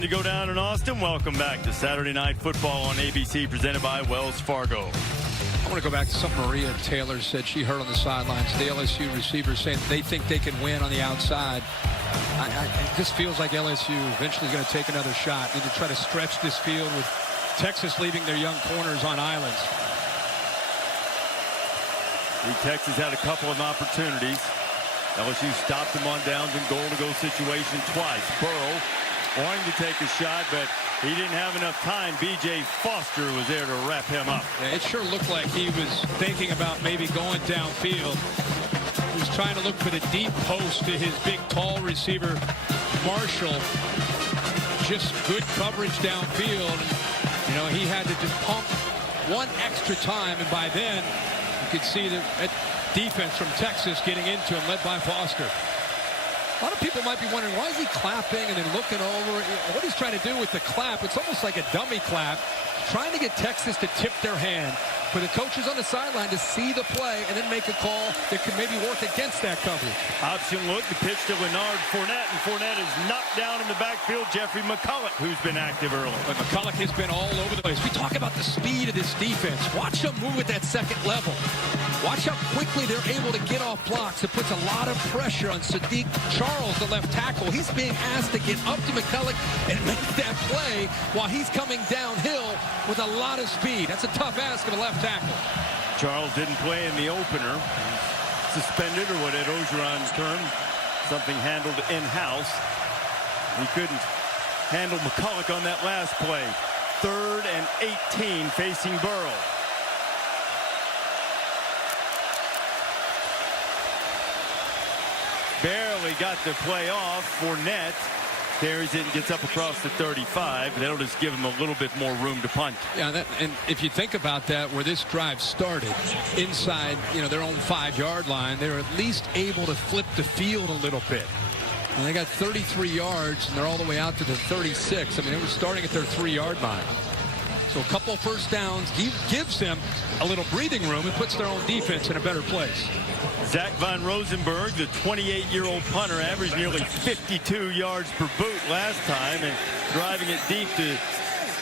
To go down in Austin, welcome back to Saturday Night Football on ABC, presented by Wells Fargo. I want to go back to something Maria Taylor said she heard on the sidelines. The LSU receivers saying they think they can win on the outside. It just feels like LSU eventually is going to take another shot. Need to try to stretch this field with Texas leaving their young corners on islands. Texas had a couple of opportunities. LSU stopped them on downs and goal-to-go situation twice. Burrow wanting to take a shot, but he didn't have enough time. B.J. Foster was there to wrap him up. Yeah, it sure looked like he was thinking about maybe going downfield. He was trying to look for the deep post to his big, tall receiver, Marshall. Just good coverage downfield. You know, he had to just pump one extra time, and by then, you could see the defense from Texas getting into him, led by Foster. A lot of people might be wondering, why is he clapping and then looking over? What he's trying to do with the clap, it's almost like a dummy clap, trying to get Texas to tip their hand for the coaches on the sideline to see the play and then make a call that could maybe work against that coverage. Option look, the pitch to Leonard Fournette, and Fournette is knocked down in the backfield. Jeffrey McCulloch, who's been active early. But McCulloch has been all over the place. We talk about the speed of this defense. Watch them move at that second level. Watch how quickly they're able to get off blocks. It puts a lot of pressure on Sadiq Charles, the left tackle. He's being asked to get up to McCulloch and make that play while he's coming downhill with a lot of speed. That's a tough ask of a left tackle. Charles didn't play in the opener. Suspended, or what Ed Orgeron's term, something handled in-house. He couldn't handle McCulloch on that last play. 3rd and 18 facing Burrow. Barely got the play off. Fournette carries it and gets up across the 35. That'll just give him a little bit more room to punt. Yeah, and if you think about that, where this drive started, inside, their own 5-yard line, they're at least able to flip the field a little bit. And they got 33 yards, and they're all the way out to the 36. I mean, they were starting at their 3-yard line. So a couple first downs gives them a little breathing room and puts their own defense in a better place. Zach Von Rosenberg, the 28-year-old punter, averaged nearly 52 yards per boot last time, and driving it deep to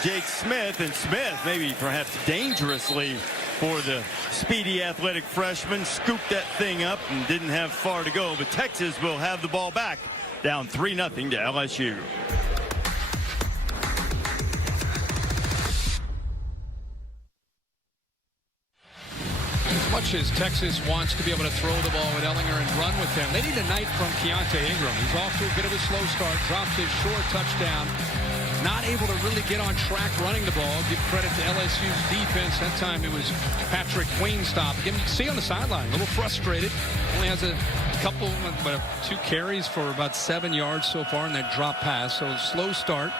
Jake Smith. And Smith, maybe perhaps dangerously for the speedy athletic freshman, scooped that thing up and didn't have far to go. But Texas will have the ball back, down 3-0 to LSU. As much as Texas wants to be able to throw the ball with Ellinger and run with them, they need a night from Keontae Ingram. He's off to a bit of a slow start, drops his short touchdown. Not able to really get on track running the ball. Give credit to LSU's defense. That time it was Patrick Wingstop. You can see on the sideline, a little frustrated. Only has a couple, 2 carries for about 7 yards so far in that drop pass. So slow start.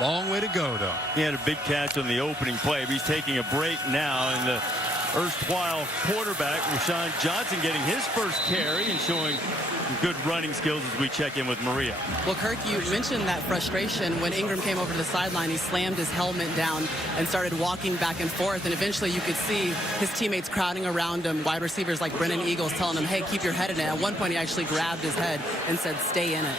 Long way to go, though. He had a big catch on the opening play. He's taking a break now, and the erstwhile quarterback, Rashawn Johnson, getting his first carry and showing good running skills as we check in with Maria. Well, Kirk, you mentioned that frustration. When Ingram came over to the sideline, he slammed his helmet down and started walking back and forth, and eventually you could see his teammates crowding around him, wide receivers like Brennan Eagles telling him, hey, keep your head in it. At one point, he actually grabbed his head and said, stay in it.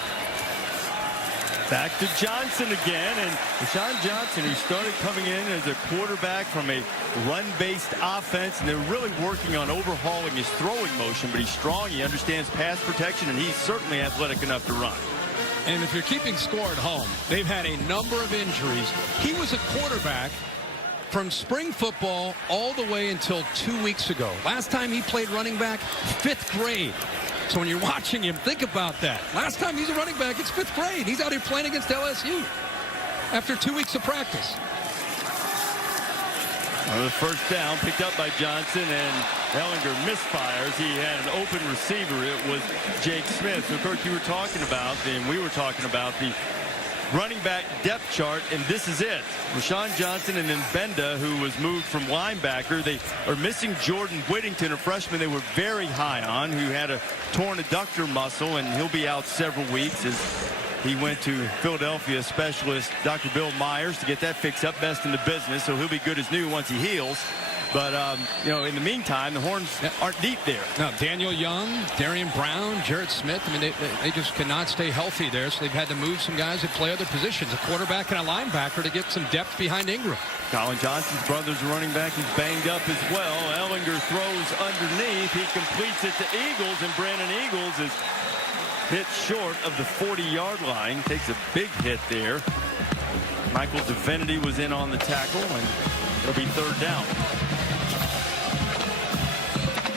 Back to Johnson again, and Rashawn Johnson, who started coming in as a quarterback from a run-based offense, and they're really working on overhauling his throwing motion, but he's strong, he understands pass protection, and he's certainly athletic enough to run. And if you're keeping score at home, they've had a number of injuries. He was a quarterback from spring football all the way until 2 weeks ago. Last time he played running back, 5th grade. So when you're watching him, think about that. Last time he's a running back, it's 5th grade. He's out here playing against LSU after 2 weeks of practice. Well, the first down picked up by Johnson, and Ellinger misfires. He had an open receiver. It was Jake Smith. So, Kirk, you were talking about, and we were talking about the running back depth chart, and this is it. Rashawn Johnson and then Benda, who was moved from linebacker. They are missing Jordan Whittington, a freshman they were very high on, who had a torn adductor muscle, and he'll be out several weeks as He went to Philadelphia specialist Dr. Bill Myers to get that fixed up, best in the business, so he'll be good as new once he heals. But, you know, in the meantime, the Horns aren't deep there. No, Daniel Young, Darian Brown, Jarrett Smith, I mean, they just cannot stay healthy there, so they've had to move some guys that play other positions, a quarterback and a linebacker, to get some depth behind Ingram. Colin Johnson's brother's running back. He's banged up as well. Ellinger throws underneath. He completes it to Eagles, and Brandon Eagles is hit short of the 40-yard line. Takes a big hit there. Michael Divinity was in on the tackle, and it'll be third down.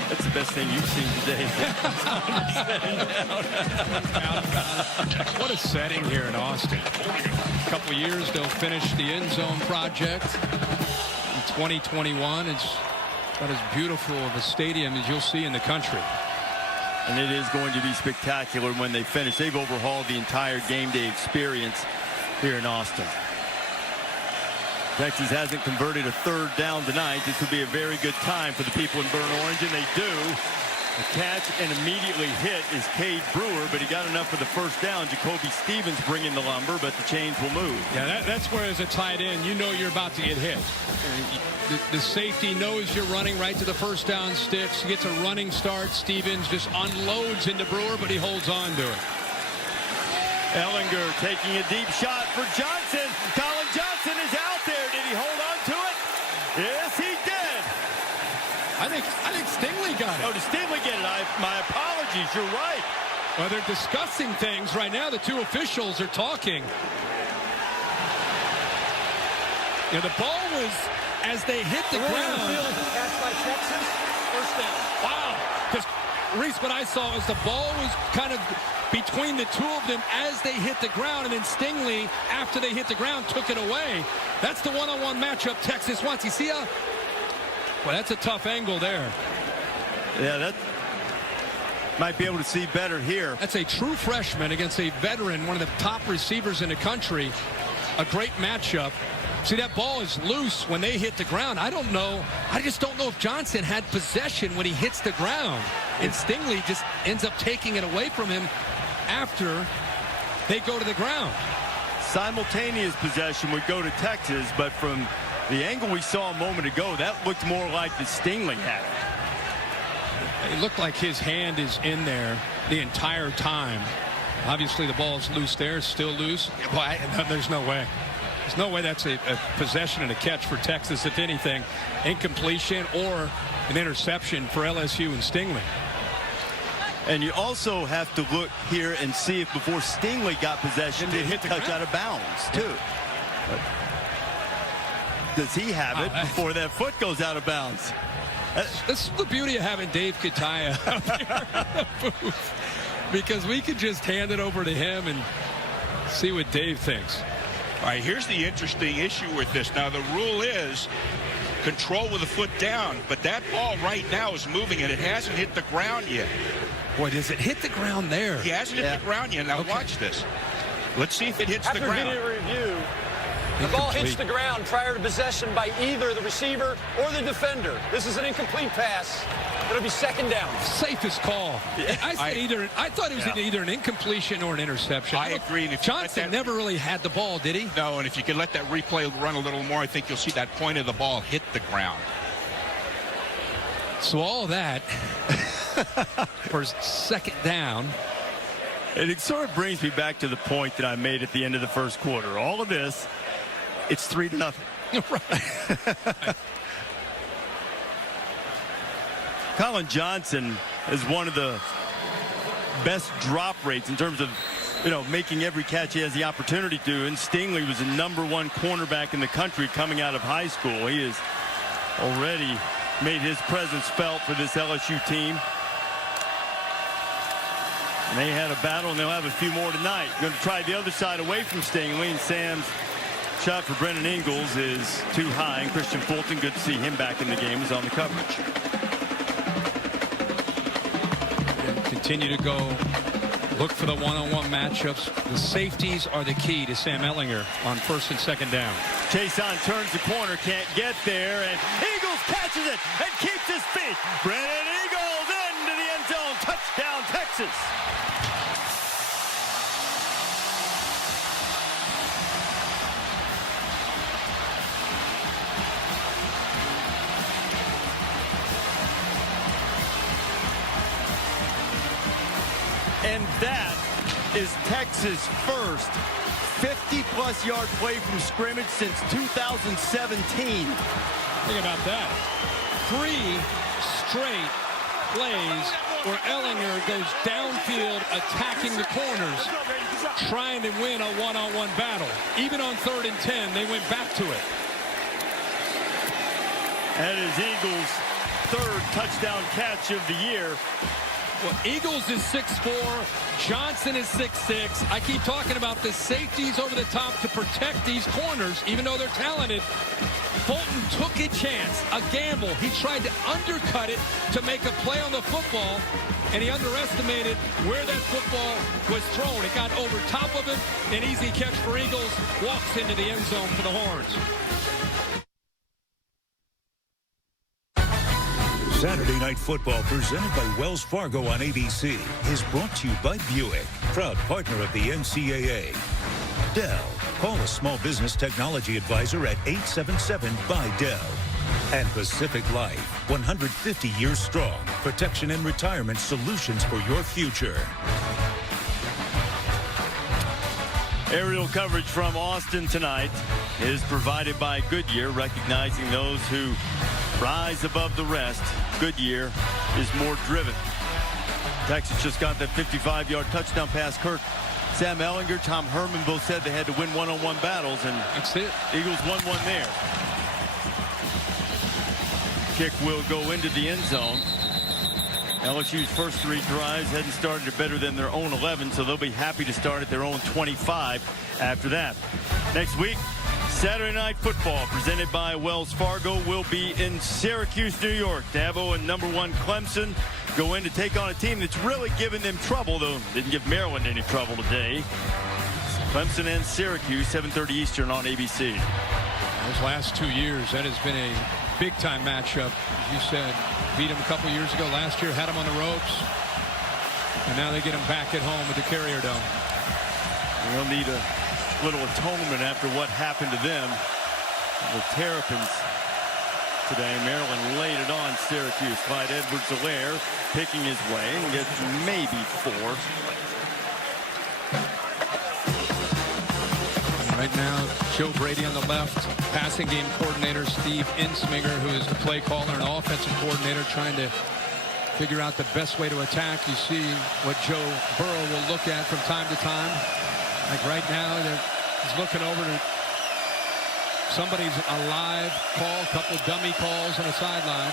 That's the best thing you've seen today. What a setting here in Austin. A couple years they'll finish the end zone project in 2021. It's about as beautiful of a stadium as you'll see in the country. And it is going to be spectacular when they finish. They've overhauled the entire game day experience here in Austin. Texas hasn't converted a third down tonight. This would be a very good time for the people in Burnt Orange, and they do. A catch and immediately hit is Cade Brewer, but he got enough for the first down. Jacoby Stevens bringing the lumber, but the chains will move. Yeah, that's where as a tight end, you know you're about to get hit. The safety knows you're running right to the first down sticks. He gets a running start. Stevens just unloads into Brewer, but he holds on to it. Ellinger taking a deep shot for Johnson. Colin Johnson is out there. Did he hold on to it? Yes, he did. I think Stingley got it. Oh, did Stingley get it? My apologies. You're right. Well, they're discussing things right now. The two officials are talking. Yeah, the ball was, as they hit the ground. Catch by Texas. First down. Wow. Because, Reese, what I saw is the ball was kind of between the two of them as they hit the ground, and then Stingley, after they hit the ground, took it away. That's the one-on-one matchup Texas wants. You see how? Well, that's a tough angle there. Yeah, that might be able to see better here. That's a true freshman against a veteran, one of the top receivers in the country. A great matchup. See, that ball is loose when they hit the ground. I don't know. I just don't know if Johnson had possession when he hits the ground. And Stingley just ends up taking it away from him after they go to the ground. Simultaneous possession would go to Texas, but from the angle we saw a moment ago, that looked more like the Stingley had it. It looked like his hand is in there the entire time. Obviously, the ball's loose there. It's still loose. Well, there's no way. There's no way that's a possession and a catch for Texas. If anything, incompletion or an interception for LSU and Stingley. And you also have to look here and see if before Stingley got possession, did he touch out of bounds, too. Does he have it before that foot goes out of bounds? This is the beauty of having Dave Kataya up here in the booth, because we could just hand it over to him and see what Dave thinks. All right, here's the interesting issue with this. Now, the rule is control with the foot down, but that ball right now is moving, and it hasn't hit the ground yet. Boy, does it hit the ground there? He hasn't hit the ground yet. Now, watch this. Let's see if it hits the ground. After video review, the ball hits the ground prior to possession by either the receiver or the defender. This is an incomplete pass. It'll be second down. Safest call. I thought it was either an incompletion or an interception. I agree. And if Johnson never really had the ball, did he? No, and if you could let that replay run a little more, I think you'll see that point of the ball hit the ground. So all that for second down. And it sort of brings me back to the point that I made at the end of the first quarter. All of this, it's 3-0. Right. Colin Johnson is one of the best drop rates in terms of, making every catch he has the opportunity to. And Stingley was the #1 cornerback in the country coming out of high school. He has already made his presence felt for this LSU team. And they had a battle, and they'll have a few more tonight. Going to try the other side away from Stingley, and Sam's shot for Brennan Ingles is too high. And Christian Fulton, good to see him back in the game, is on the coverage. Continue to go look for the one-on-one matchups. The safeties are the key to Sam Ellinger on first and second down. Chason turns the corner, can't get there, and Eagles catches it and keeps his feet. Brennan Eagles into the end zone. Touchdown, Texas. And that is Texas' first 50-plus yard play from scrimmage since 2017. Think about that. 3 straight plays where Ehlinger goes downfield attacking the corners, trying to win a one-on-one battle. Even on 3rd and 10, they went back to it. That is Eagles' 3rd touchdown catch of the year. Well, Eagles is 6'4", Johnson is 6'6". I keep talking about the safeties over the top to protect these corners, even though they're talented. Fulton took a chance, a gamble. He tried to undercut it to make a play on the football, and he underestimated where that football was thrown. It got over top of him, an easy catch for Eagles, walks into the end zone for the Horns. Saturday Night Football, presented by Wells Fargo on ABC, is brought to you by Buick, proud partner of the NCAA. Dell. Call a small business technology advisor at 877-BUY-DELL. And Pacific Life, 150 years strong. Protection and retirement solutions for your future. Aerial coverage from Austin tonight is provided by Goodyear, recognizing those who rise above the rest. Goodyear is more driven. Texas just got that 55-yard touchdown pass. Kirk, Sam Ehlinger, Tom Herman both said they had to win one-on-one battles, and that's it. Eagles won one there. Kick will go into the end zone. LSU's first 3 drives hadn't started it better than their own 11, so they'll be happy to start at their own 25 after that. Next week, Saturday Night Football, presented by Wells Fargo, will be in Syracuse, New York. Dabo and #1 Clemson go in to take on a team that's really given them trouble, though didn't give Maryland any trouble today. Clemson and Syracuse, 7:30 Eastern on ABC. Those last 2 years, that has been a big-time matchup. As you said, beat them a couple years ago. Last year, had them on the ropes. And now they get them back at home with the Carrier Dome. They'll need a little atonement after what happened to them. The Terrapins today. Maryland laid it on Syracuse. Clyde Edwards-Helaire picking his way and gets maybe 4. Right now, Joe Brady on the left, passing game coordinator Steve Insminger, who is the play caller and offensive coordinator, trying to figure out the best way to attack. You see what Joe Burrow will look at from time to time. Like right now, he's looking over to somebody's alive call, a couple dummy calls on the sideline.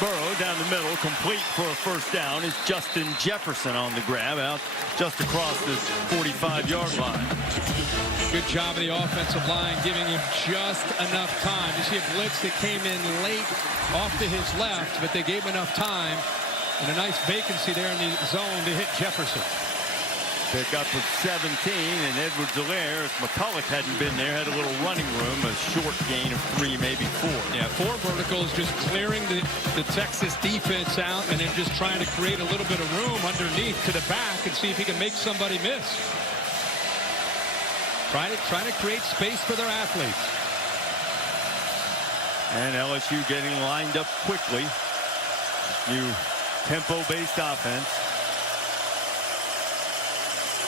Burrow down the middle, complete for a first down, is Justin Jefferson on the grab out just across this 45-yard line. Good job of the offensive line, giving him just enough time. You see a blitz that came in late off to his left, but they gave him enough time. And a nice vacancy there in the zone to hit Jefferson. Pick up of 17, and Edwards-Helaire, if McCulloch hadn't been there, had a little running room, a short gain of 3, maybe 4. Yeah, 4 verticals, just clearing the Texas defense out, and then just trying to create a little bit of room underneath to the back and see if he can make somebody miss. Trying to create space for their athletes. And LSU getting lined up quickly. New tempo-based offense.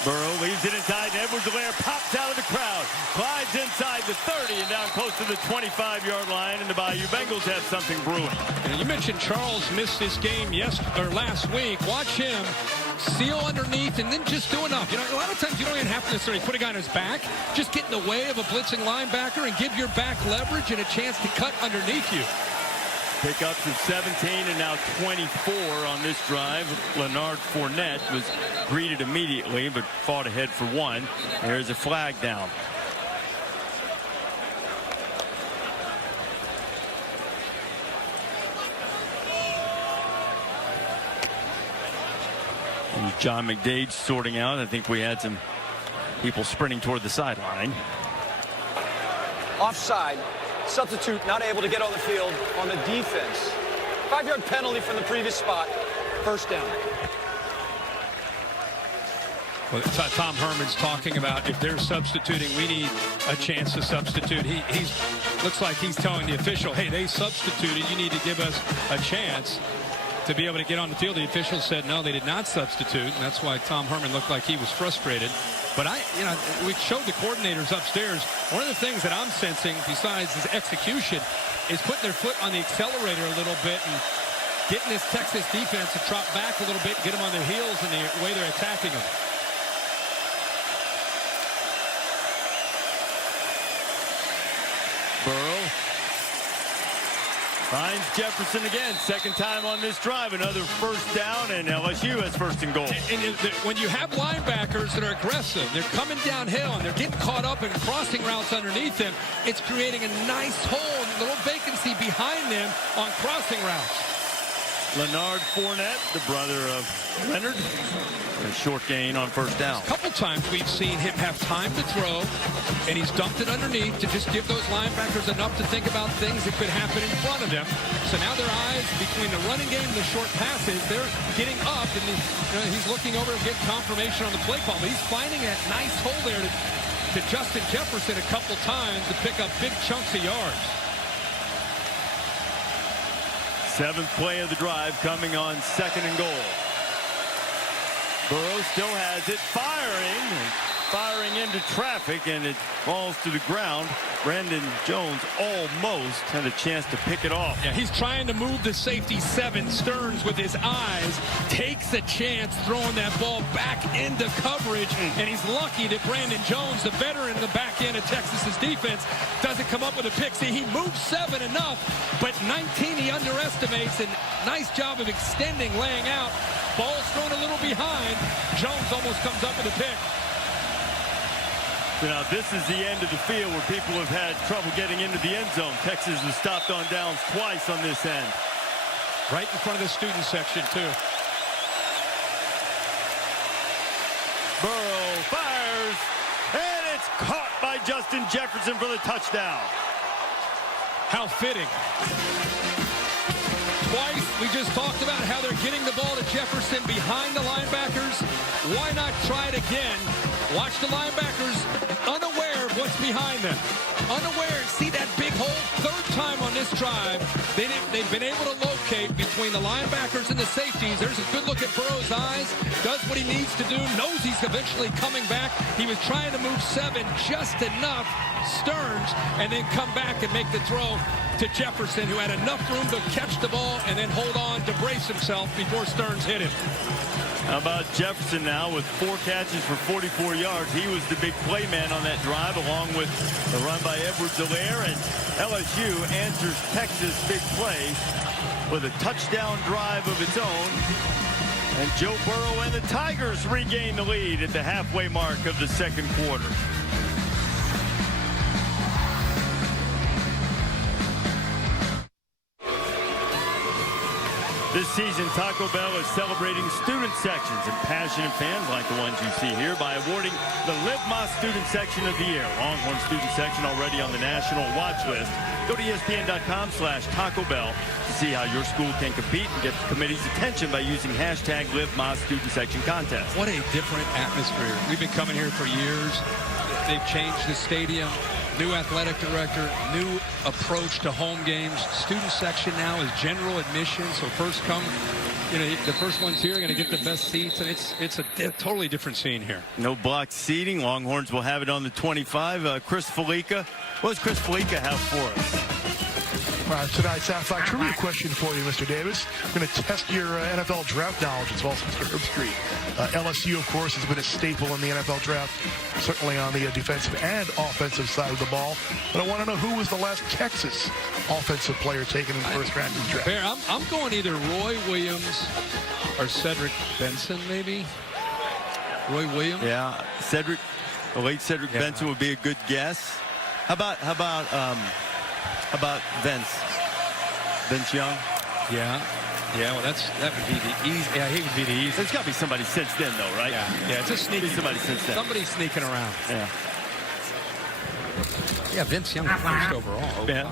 Burrow leaves it inside, and Edwards-Helaire pops out of the crowd. Clyde's inside the 30 and down close to the 25-yard line, and the Bayou Bengals have something brewing. And you mentioned Charles missed this game last week. Watch him seal underneath and then just do enough. You know, a lot of times you don't even have to necessarily put a guy on his back. Just get in the way of a blitzing linebacker and give your back leverage and a chance to cut underneath you. Pickups of 17 and now 24 on this drive. Leonard Fournette was greeted immediately, but fought ahead for 1. There's a flag down. And John McDade sorting out. I think we had some people sprinting toward the sideline. Offside. Substitute not able to get on the field on the defense. 5-yard penalty from the previous spot. First down. Well, Tom Herman's talking about if they're substituting, we need a chance to substitute. He's looks like he's telling the official, hey, they substituted. You need to give us a chance. to be able to get on the field. The officials said no, they did not substitute, and that's why Tom Herman looked like he was frustrated. But we showed the coordinators upstairs. One of the things that I'm sensing, besides his execution, is putting their foot on the accelerator a little bit and getting this Texas defense to drop back a little bit, get them on their heels in the way they're attacking them. Burrow finds Jefferson again. Second time on this drive. Another first down, and LSU has first and goal. And when you have linebackers that are aggressive, they're coming downhill, and they're getting caught up in crossing routes underneath them, it's creating a nice hole, a little vacancy behind them on crossing routes. Leonard Fournette, the brother of Leonard. A short gain on first down. A couple times we've seen him have time to throw, and he's dumped it underneath to just give those linebackers enough to think about things that could happen in front of them. So now their eyes between the running game and the short passes, they're getting up, and he's looking over and getting confirmation on the play call. But he's finding that nice hole there to Justin Jefferson a couple times to pick up big chunks of yards. Seventh play of the drive coming on second and goal. Burrow still has it, firing into traffic, and it falls to the ground. Brandon Jones almost had a chance to pick it off. Yeah, he's trying to move the safety 7. Stearns with his eyes takes a chance throwing that ball back into coverage, and he's lucky that Brandon Jones, the veteran in the back end of Texas's defense, doesn't come up with a pick. See, he moves 7 enough, but 19 he underestimates, and nice job of extending, laying out. Ball's thrown a little behind. Jones almost comes up with a pick. So now this is the end of the field where people have had trouble getting into the end zone. Texas has stopped on downs twice on this end. Right in front of the student section, too. Burrow fires, and it's caught by Justin Jefferson for the touchdown. How fitting. Twice we just talked about how they're getting the ball to Jefferson behind the linebackers. Why not try it again? Watch the linebackers unaware of what's behind them. Unaware, see that big hole? Third time on this drive, they've been able to locate between the linebackers and the safeties. There's a good look at Burrow's eyes. Does what he needs to do. Knows he's eventually coming back. He was trying to move 7 just enough. Stearns, and then come back and make the throw to Jefferson, who had enough room to catch the ball and then hold on to brace himself before Stearns hit him. How about Jefferson now with 4 catches for 44 yards? He was the big play man on that drive, along with the run by Edwards-Helaire, and LSU answers Texas' big play with a touchdown drive of its own. And Joe Burrow and the Tigers regain the lead at the halfway mark of the second quarter. This season, Taco Bell is celebrating student sections and passionate fans like the ones you see here by awarding the Live My Student Section of the Year. Longhorn Student Section already on the national watch list. Go to ESPN.com/Taco Bell to see how your school can compete and get the committee's attention by using hashtag Live My Student Section contest. What a different atmosphere. We've been coming here for years. They've changed the stadium. New athletic director, new approach to home games. Student section now is general admission, so first come, the first ones here are going to get the best seats, and it's a totally different scene here. No blocked seating. Longhorns will have it on the 25. Chris Felica. What does Chris Felica have for us? Tonight's Aflac Trivia question for you, Mr. Davis. We're going to test your NFL draft knowledge as well as Mr. Herbstreit. LSU, of course, has been a staple in the NFL draft, certainly on the defensive and offensive side of the ball. But I want to know who was the last Texas offensive player taken in the first round of the draft. Bear, I'm going either Roy Williams or Cedric Benson, maybe. Roy Williams? Yeah, the late Cedric Benson would be a good guess. How about Vince Young? Yeah, well, that would be the easy. Yeah, he would be the easy. There's got to be somebody since then, though, right? Yeah, it's a sneaky. Somebody since then. Somebody sneaking around. Yeah, Vince Young first overall. Yeah.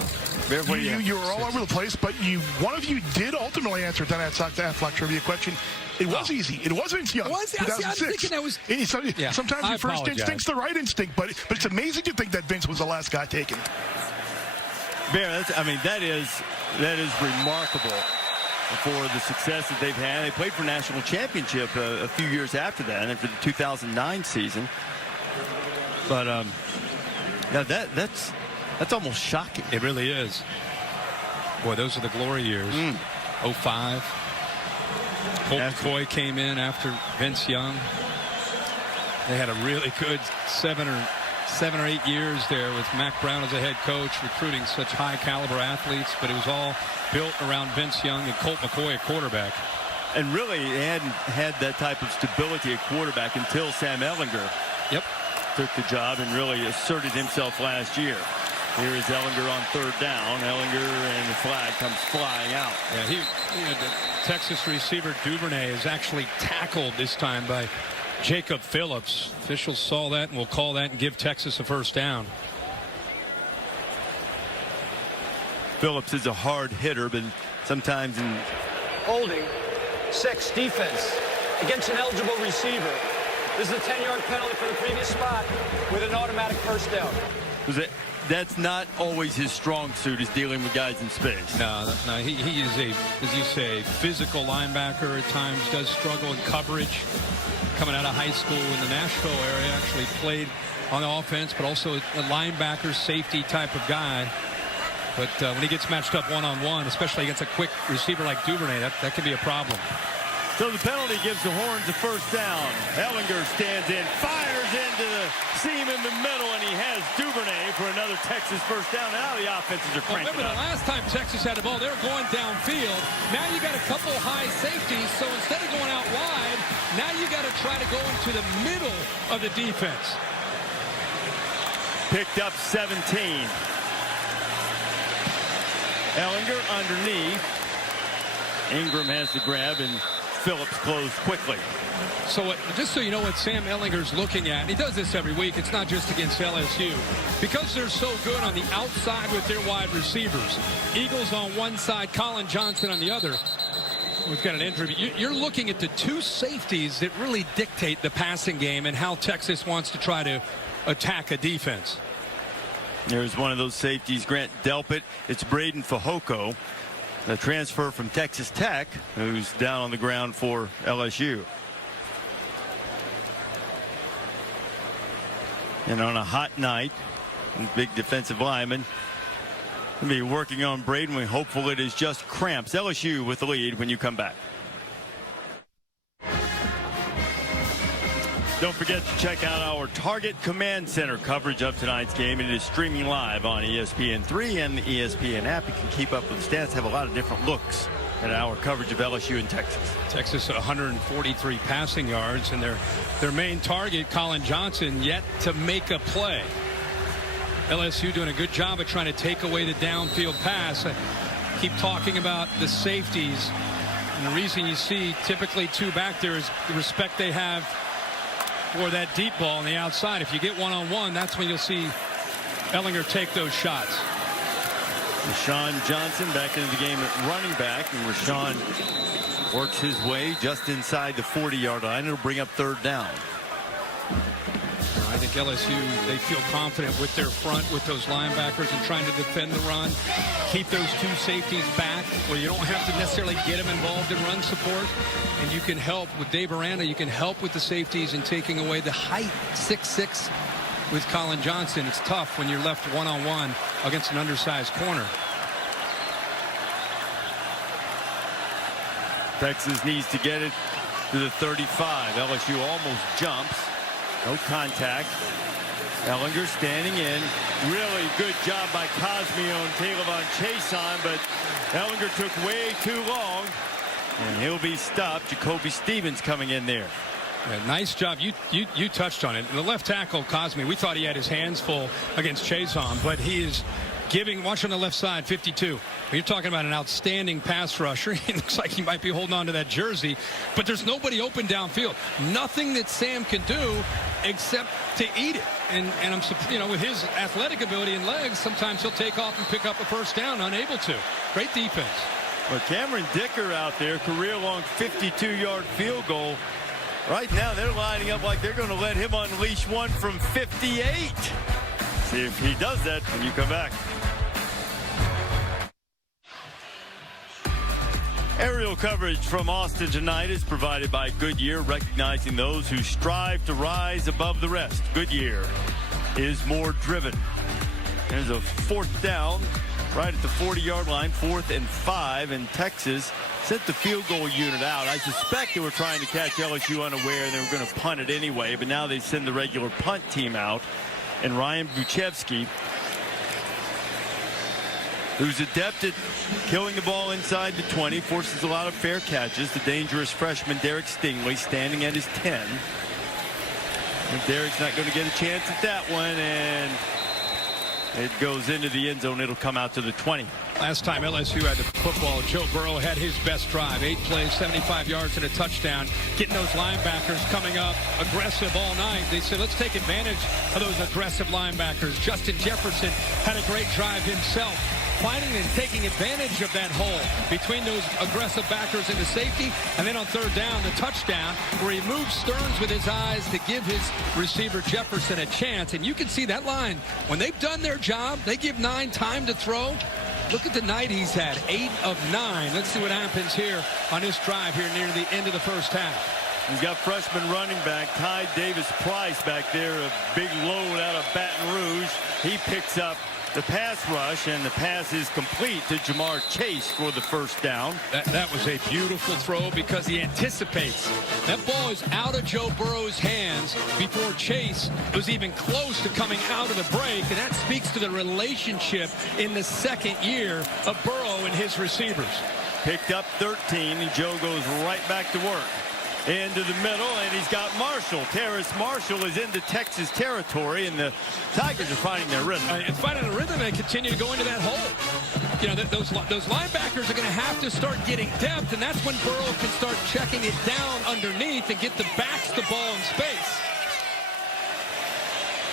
You were all over the place, but one of you did ultimately answer tonight's Aflac Trivia question. It was easy. It was Vince Young. 2006. I was thinking that was. Sometimes your first instinct's the right instinct, but it's amazing to think that Vince was the last guy taken. Bear, that is remarkable for the success that they've had. They played for national championship a few years after that, and for the 2009 season. But yeah, that's almost shocking. It really is. Boy, those are the glory years. 05. Colt McCoy came in after Vince Young. They had a really good 7 or 8 years there with Mac Brown as a head coach, recruiting such high caliber athletes, but it was all built around Vince Young and Colt McCoy at quarterback. And really, they hadn't had that type of stability at quarterback until Sam Ehlinger took the job and really asserted himself last year. Here is Ehlinger on third down. Ehlinger, and the flag comes flying out. Yeah, the Texas receiver Duvernay is actually tackled this time by Jacob Phillips. Officials saw that and will call that and give Texas a first down. Phillips is a hard hitter, but sometimes in Holding. 6, defense. Against an eligible receiver. This is a 10-yard penalty for the previous spot with an automatic first down. that's not always his strong suit, is dealing with guys in space. No, he is a, as you say, physical linebacker at times, does struggle in coverage. Coming out of high school in the Nashville area, actually played on the offense, but also a linebacker, safety type of guy. But when he gets matched up one-on-one, especially against a quick receiver like Duvernay, that can be a problem. So the penalty gives the Horns a first down. Ehlinger stands in, fires into the seam in the middle, and he has Duvernay for another Texas first down. Now the offenses are cranking Remember, the last time Texas had the ball, they were going downfield. Now you got a couple high safeties, so instead of going out wide, now you got to try to go into the middle of the defense. Picked up 17. Ehlinger underneath. Ingram has the grab, and Phillips closed quickly. So just so you know what Sam Ehlinger's looking at, and he does this every week, it's not just against LSU. Because they're so good on the outside with their wide receivers, Eagles on one side, Colin Johnson on the other. We've got an injury. You're looking at the two safeties that really dictate the passing game and how Texas wants to try to attack a defense. There's one of those safeties, Grant Delpit. It's Braden Fajoko, the transfer from Texas Tech, who's down on the ground for LSU. And on a hot night, big defensive lineman will be working on Braden. We're hopeful it is just cramps. LSU with the lead when you come back. Don't forget to check out our Target Command Center coverage of tonight's game. It is streaming live on ESPN3 and the ESPN app. You can keep up with the stats, have a lot of different looks at our coverage of LSU in Texas. Texas at 143 passing yards, and their main target, Colin Johnson, yet to make a play. LSU doing a good job of trying to take away the downfield pass. I keep talking about the safeties, and the reason you see typically two back there is the respect they have for that deep ball on the outside. If you get one-on-one, that's when you'll see Ehlinger take those shots. Rashawn Johnson back into the game at running back, and Rashawn works his way just inside the 40-yard line. It'll bring up third down. I think LSU, they feel confident with their front, with those linebackers, and trying to defend the run. Keep those two safeties back where you don't have to necessarily get them involved in run support. And you can help with Dave Aranda. You can help with the safeties and taking away the height, 6'6", with Colin Johnson. It's tough when you're left one-on-one against an undersized corner. Texas needs to get it to the 35. LSU almost jumps. No contact. Ehlinger standing in. Really good job by Cosmeo and Taylor Chason, but Ehlinger took way too long, and he'll be stopped. Jacoby Stevens coming in there. Yeah, nice job. You touched on it. The left tackle, Cosme, we thought he had his hands full against Chason, but he is giving, watch on the left side, 52. You're talking about an outstanding pass rusher. He looks like he might be holding on to that jersey, but there's nobody open downfield. Nothing that Sam can do except to eat it. And I'm, you know, with his athletic ability and legs, sometimes he'll take off and pick up a first down, unable to. Great defense. Well, Cameron Dicker out there, career-long 52-yard field goal. Right now, they're lining up like they're going to let him unleash one from 58. See if he does that when you come back. Aerial coverage from Austin tonight is provided by Goodyear, recognizing those who strive to rise above the rest. Goodyear is more driven. There's a 4th down right at the 40-yard line, 4th and 5, and Texas sent the field goal unit out. I suspect they were trying to catch LSU unaware and they were going to punt it anyway, but now they send the regular punt team out, and Ryan Buchevsky, who's adept at killing the ball inside the 20, forces a lot of fair catches. The dangerous freshman Derek Stingley standing at his 10. And Derek's not going to get a chance at that one, and it goes into the end zone. It'll come out to the 20. Last time LSU had the football, Joe Burrow had his best drive. 8 plays, 75 yards and a touchdown. Getting those linebackers coming up aggressive all night. They said, let's take advantage of those aggressive linebackers. Justin Jefferson had a great drive himself, finding and taking advantage of that hole between those aggressive backers and the safety. And then on 3rd down, the touchdown, where he moves Stearns with his eyes to give his receiver Jefferson a chance. And you can see that line, when they've done their job, they give 9 time to throw. Look at the night he's had, 8 of 9. Let's see what happens here on this drive here near the end of the first half. He's got freshman running back Ty Davis-Price back there, a big load out of Baton Rouge. He picks up the pass rush, and the pass is complete to Jamar Chase for the 1st down. That was a beautiful throw because he anticipates. That ball is out of Joe Burrow's hands before Chase was even close to coming out of the break, and that speaks to the relationship in the 2nd year of Burrow and his receivers. Picked up 13, and Joe goes right back to work. Into the middle, and he's got Marshall. Terrace Marshall is into Texas territory, and the Tigers are finding their rhythm. And finding a rhythm, they continue to go into that hole. You know, those linebackers are going to have to start getting depth, and that's when Burrow can start checking it down underneath and get the backs the ball in space.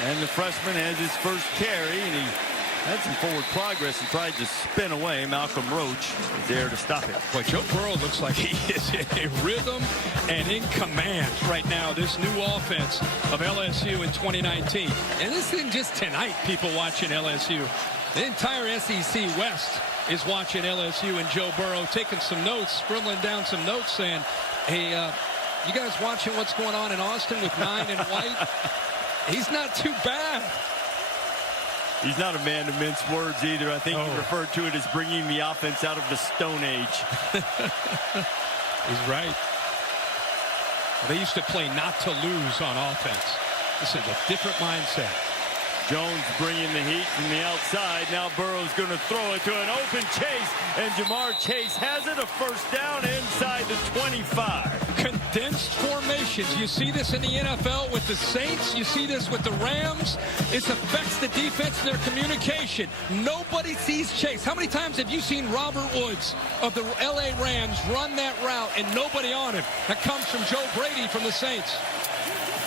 And the freshman has his first carry, and he had some forward progress and tried to spin away. Malcolm Roach is there to stop it. Boy, Joe Burrow looks like he is in a rhythm and in command right now, this new offense of LSU in 2019. And this isn't just tonight, people watching LSU. The entire SEC West is watching LSU and Joe Burrow, taking some notes, scribbling down some notes, saying, hey, you guys watching what's going on in Austin with 9 and White? He's not too bad. He's not a man to mince words either. I think he referred to it as bringing the offense out of the Stone Age. He's right. They used to play not to lose on offense. This is a different mindset. Jones bringing the heat from the outside. Now Burrow's going to throw it to an open Chase, and Jamar Chase has it. A 1st down inside the 25. Condensed formations. You see this in the NFL with the Saints. You see this with the Rams. It affects the defense and their communication. Nobody sees Chase. How many times have you seen Robert Woods of the LA Rams run that route and nobody on him? That comes from Joe Brady from the Saints.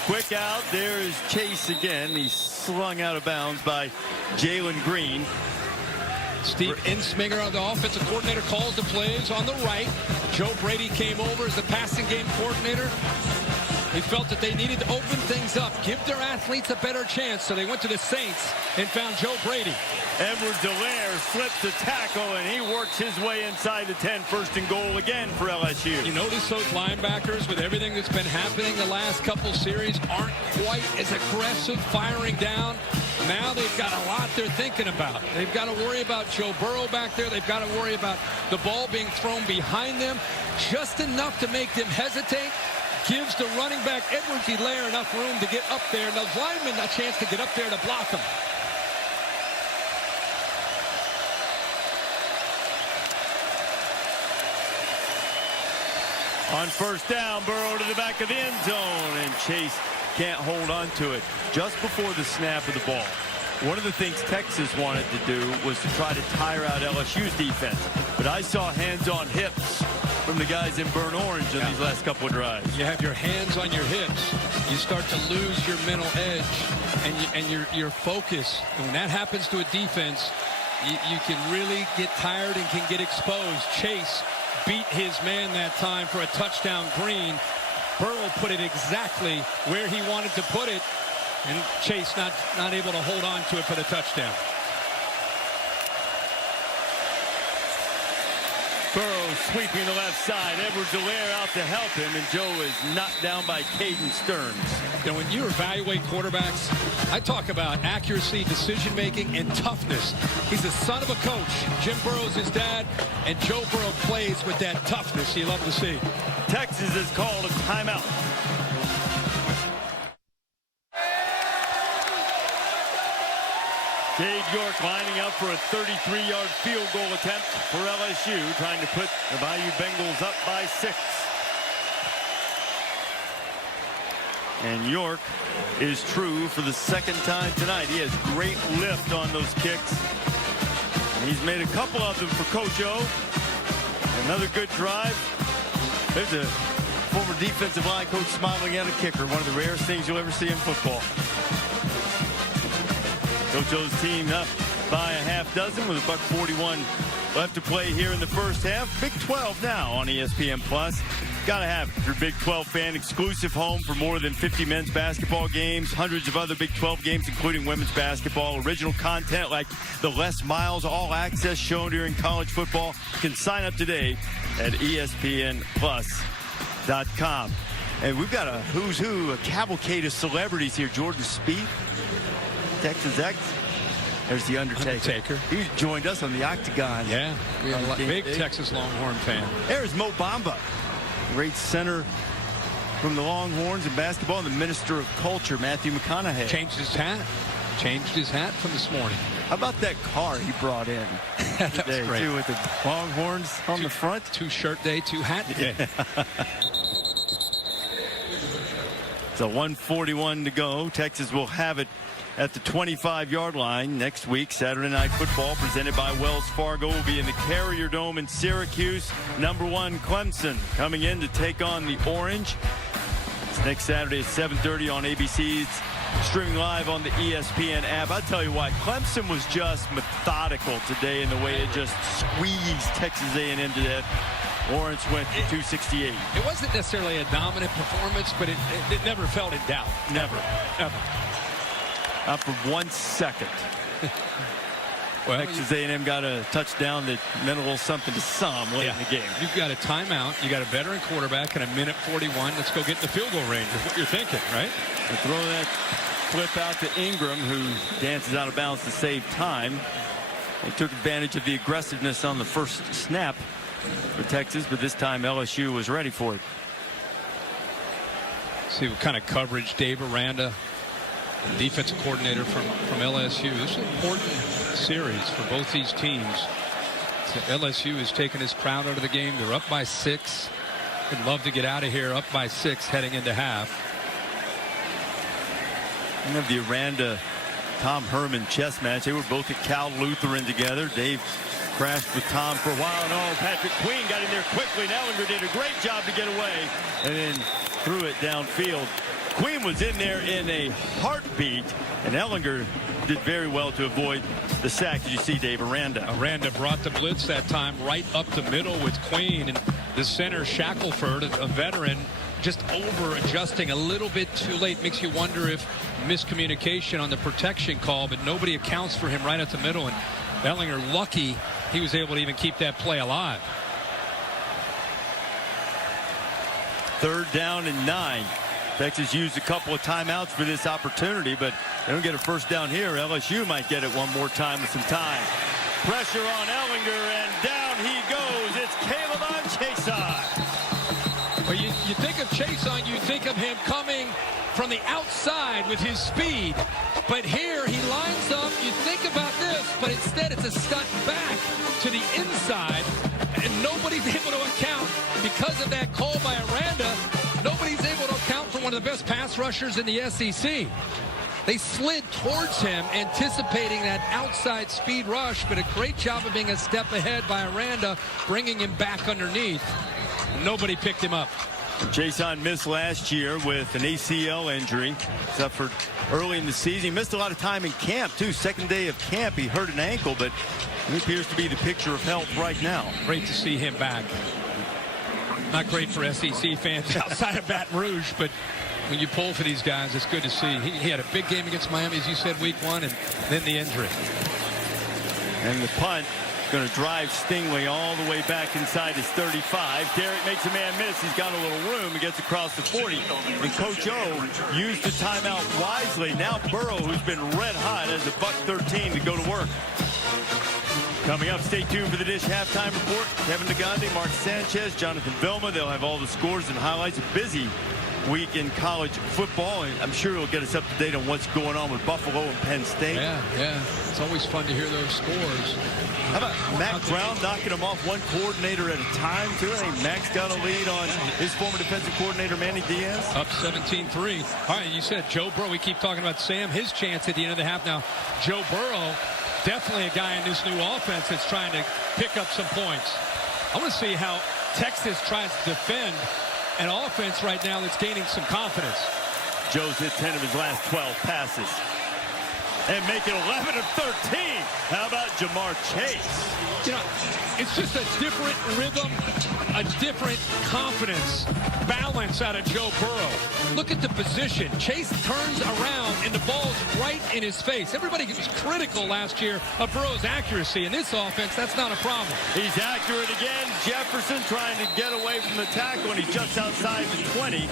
Quick out. There is Chase again. He's slung out of bounds by Jalen Green. Steve Insminger, the offensive coordinator, calls the plays on the right. Joe Brady came over as the passing game coordinator. They felt that they needed to open things up, give their athletes a better chance, so they went to the Saints and found Joe Brady. Edwards-Helaire slips a tackle, and he works his way inside the 10. 1st and goal again for LSU. You notice those linebackers, with everything that's been happening the last couple series, aren't quite as aggressive firing down. Now they've got a lot they're thinking about. They've got to worry about Joe Burrow back there. They've got to worry about the ball being thrown behind them, just enough to make them hesitate. Gives the running back Edwards-Helaire enough room to get up there, and those linemen a chance to get up there to block him. On 1st down, Burrow to the back of the end zone, and Chase can't hold on to it. Just before the snap of the ball, one of the things Texas wanted to do was to try to tire out LSU's defense. But I saw hands on hips from the guys in burnt orange on these last couple of drives. You have your hands on your hips. You start to lose your mental edge and your focus. And when that happens to a defense, you can really get tired and can get exposed. Chase beat his man that time for a touchdown. Green. Burrow put it exactly where he wanted to put it, and Chase not able to hold on to it for the touchdown. Burrow sweeping the left side. Edwards-Helaire out to help him, and Joe is knocked down by Caden Stearns. You know, when you evaluate quarterbacks, I talk about accuracy, decision-making, and toughness. He's the son of a coach. Jim Burrow's his dad, and Joe Burrow plays with that toughness you love to see. Texas has called a timeout. Cade York lining up for a 33-yard field goal attempt for LSU, trying to put the Bayou Bengals up by 6. And York is true for the second time tonight. He has great lift on those kicks. And he's made a couple of them for Coach O. Another good drive. There's a former defensive line coach smiling at a kicker, one of the rarest things you'll ever see in football. Coach O's team up by a half dozen with $1:41 left to play here in the first half. Big 12 now on ESPN+. Gotta have it. If you're a Big 12 fan, exclusive home for more than 50 men's basketball games, hundreds of other Big 12 games, including women's basketball, original content like the Les Miles All Access show during college football. You can sign up today at ESPNplus.com. And we've got a who's who, a cavalcade of celebrities here. Jordan Spieth, Texas X. There's the Undertaker. He joined us on the Octagon. Yeah, we are a big Texas Longhorn fan. There's Mo Bamba, great center from the Longhorns in basketball, and the Minister of Culture, Matthew McConaughey. Changed his hat from this morning. How about that car he brought in? That was great. Too, with the Longhorns on the front. 2 shirt day, 2 hat day. So 1:41 to go. Texas will have it at the 25-yard line next week. Saturday Night Football presented by Wells Fargo will be in the Carrier Dome in Syracuse. #1 Clemson coming in to take on the Orange. It's next Saturday at 7:30 on ABC. It's streaming live on the ESPN app. I'll tell you why. Clemson was just methodical today in the way it just squeezed Texas A&M to death. Orange went to 268. It wasn't necessarily a dominant performance, but it never felt in doubt. Never. Ever. Not for 1 second. Well, Texas A&M got a touchdown that meant a little something to some late in the game. You've got a timeout. You got a veteran quarterback and a minute 41. Let's go get in the field goal range is what you're thinking, right? They throw that flip out to Ingram, who dances out of bounds to save time. They took advantage of the aggressiveness on the first snap for Texas, but this time LSU was ready for it. See what kind of coverage Dave Aranda, defensive coordinator from LSU. This is an important series for both these teams. So LSU has taken his crowd out of the game. They're up by 6. Would love to get out of here up by 6 heading into half. We have the Aranda Tom Herman chess match. They were both at Cal Lutheran together. Dave crashed with Tom for a while, and Patrick Queen got in there quickly. Ellinger did a great job to get away and then threw it downfield. Queen was in there in a heartbeat, and Ellinger did very well to avoid the sack. Did you see Dave Aranda? Aranda brought the blitz that time right up the middle with Queen, and the center Shackelford, a veteran, just over adjusting a little bit too late. Makes you wonder if miscommunication on the protection call, but nobody accounts for him right at the middle, and Ellinger lucky he was able to even keep that play alive. 3rd down and 9. Texas used a couple of timeouts for this opportunity, but they don't get a first down here. LSU might get it one more time with some time. Pressure on Ellinger, and down he goes. It's Caleb on Chason. Well, you think of Chason, you think of him coming from the outside with his speed. But here he lines up. You think about this, but instead it's a stunt back to the inside. And nobody's able to account because of that call by Aranda. Nobody's able to account for one of the best pass rushers in the SEC. They slid towards him, anticipating that outside speed rush, but a great job of being a step ahead by Aranda, bringing him back underneath. Nobody picked him up. Chason missed last year with an ACL injury. Suffered early in the season. He missed a lot of time in camp, too. Second day of camp, he hurt an ankle, but he appears to be the picture of health right now. Great to see him back. Not great for SEC fans outside of Baton Rouge, but when you pull for these guys, it's good to see. He had a big game against Miami, as you said, week 1, and then the injury. And the punt Going to drive Stingley all the way back inside his 35. Derrick makes a man miss. He's got a little room. He gets across the 40. And Coach O used the timeout wisely. Now Burrow, who's been red hot, has a $1:13 to go to work. Coming up, stay tuned for the Dish halftime report. Kevin DeGande, Mark Sanchez, Jonathan Vilma. They'll have all the scores and highlights. A busy week in college football, and I'm sure he'll get us up to date on what's going on with Buffalo and Penn State. Yeah. It's always fun to hear those scores. How about Mac Brown knocking them off one coordinator at a time, too? I think Mac's got a lead on his former defensive coordinator, Manny Diaz. Up 17-3. All right, you said Joe Burrow. We keep talking about Sam, his chance at the end of the half. Now, Joe Burrow, definitely a guy in this new offense that's trying to pick up some points. I want to see how Texas tries to defend an offense right now that's gaining some confidence. Joe's hit 10 of his last 12 passes. And make it 11 of 13. How about Jamar Chase? You know, it's just a different rhythm, a different confidence, balance out of Joe Burrow. Look at the position. Chase turns around and the ball's right in his face. Everybody was critical last year of Burrow's accuracy. In this offense, that's not a problem. He's accurate again. Jefferson trying to get away from the tackle, and he's just outside the 20.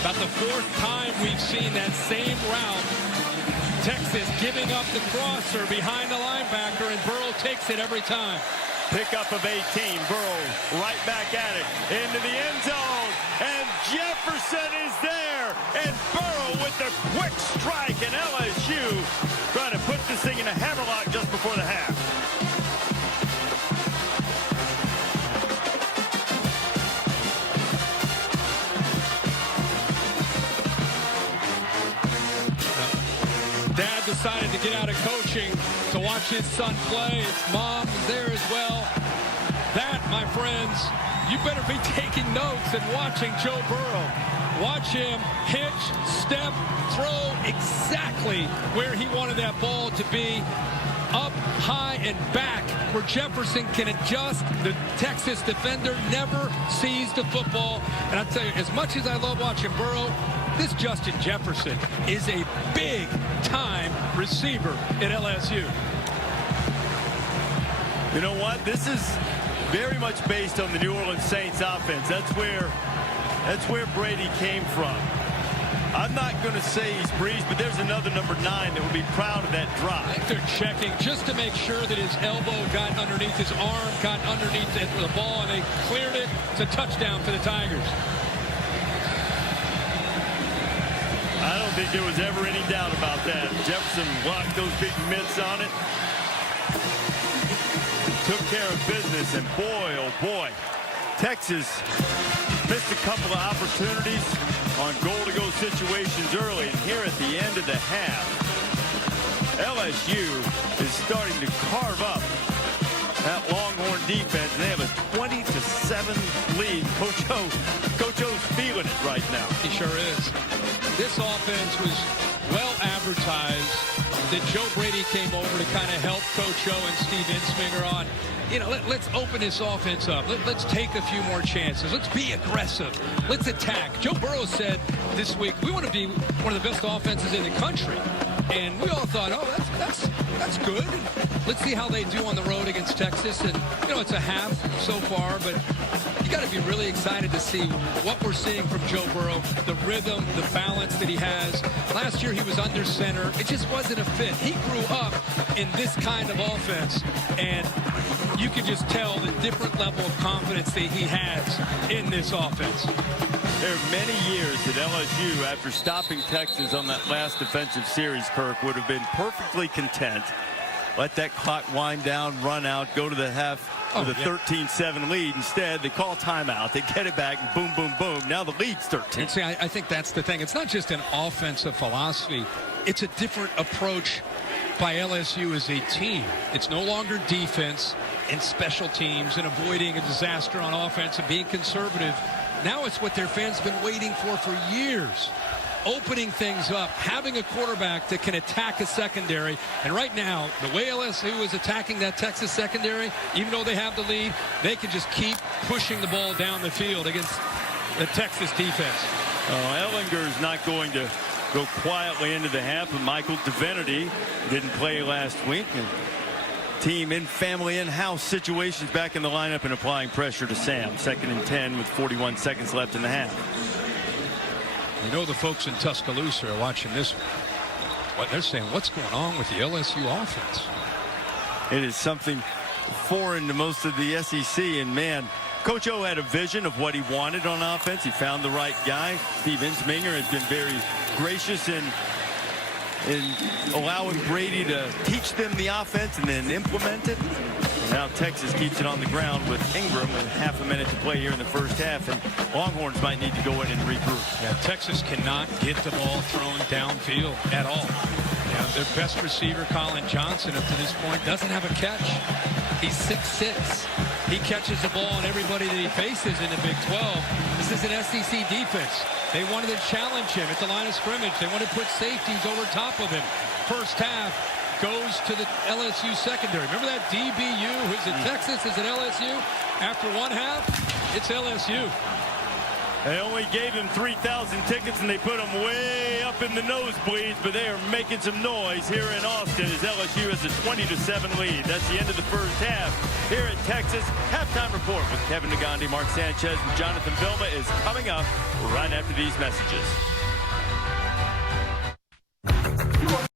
About the fourth time we've seen that same route. Texas giving up the crosser behind the linebacker, and Burrow takes it every time. Pickup of 18. Burrow right back at it. Into the end zone. And Jefferson is there. And Burrow with the quick strike. And LSU trying to put this thing in a hammerlock just before the half. Dad decided to get out of coaching to watch his son play. His mom is there as well. That, my friends, you better be taking notes and watching Joe Burrow. Watch him hitch, step, throw exactly where he wanted that ball to be. Up, high, and back where Jefferson can adjust. The Texas defender never sees the football. And I'll tell you, as much as I love watching Burrow, this Justin Jefferson is a big-time receiver at LSU. You know what? This is very much based on the New Orleans Saints offense. That's where Brady came from. I'm not going to say he's breezed, but there's another number 9 that would be proud of that drop. I think they're checking just to make sure that his elbow got underneath, his arm got underneath the ball, and they cleared it. It's a touchdown for the Tigers. I don't think there was ever any doubt about that. Jefferson locked those big mitts on it. Took care of business, and boy, oh boy, Texas missed a couple of opportunities on goal-to-go situations early. And here at the end of the half, LSU is starting to carve up that Longhorn defense. They have a 20-7 lead. Coach O's feeling it right now. He sure is. This offense was well advertised that Joe Brady came over to kind of help Coach O and Steve Ensminger on. You know, let's open this offense up. Let's take a few more chances. Let's be aggressive. Let's attack. Joe Burrow said this week, we want to be one of the best offenses in the country. And we all thought, oh, that's good. And let's see how they do on the road against Texas. And, you know, it's a half so far, but you got to be really excited to see what we're seeing from Joe Burrow, the rhythm, the balance that he has. Last year he was under center. It just wasn't a fit. He grew up in this kind of offense, and you can just tell the different level of confidence that he has in this offense. There are many years that LSU, after stopping Texas on that last defensive series, Kirk, would have been perfectly content. Let that clock wind down, run out, go to the half with a 13-7 lead. Instead, they call timeout. They get it back, and boom, boom, boom. Now the lead's 13. And see, I think that's the thing. It's not just an offensive philosophy. It's a different approach by LSU as a team. It's no longer defense and special teams and avoiding a disaster on offense and being conservative. Now it's what their fans have been waiting for years. Opening things up, having a quarterback that can attack a secondary. And right now, the way LSU is attacking that Texas secondary, even though they have the lead, they can just keep pushing the ball down the field against the Texas defense. Ellinger is not going to go quietly into the half, and Michael Divinity didn't play last week. And team in family in-house situations back in the lineup and applying pressure to Sam. 2nd and 10 with 41 seconds left in the half. You know the folks in Tuscaloosa are watching this one. What they're saying, what's going on with the LSU offense? It is something foreign to most of the SEC, and man, Coach O had a vision of what he wanted on offense. He found the right guy. Steve Insminger has been very gracious in allowing Brady to teach them the offense and then implement it. And now Texas keeps it on the ground with Ingram with half a minute to play here in the first half, and Longhorns might need to go in and regroup. Yeah, Texas cannot get the ball thrown downfield at all. Yeah, their best receiver, Colin Johnson, up to this point, doesn't have a catch. He's 6'6". He catches the ball on everybody that he faces in the Big 12. This is an SEC defense. They wanted to challenge him at the line of scrimmage. They want to put safeties over top of him. First half goes to the LSU secondary. Remember that DBU? Is it Texas? Is it LSU? After one half, it's LSU. They only gave him 3,000 tickets, and they put them way up in the nosebleeds, but they are making some noise here in Austin as LSU has a 20-7 lead. That's the end of the first half here in Texas. Halftime report with Kevin Negandhi, Mark Sanchez, and Jonathan Vilma is coming up right after these messages.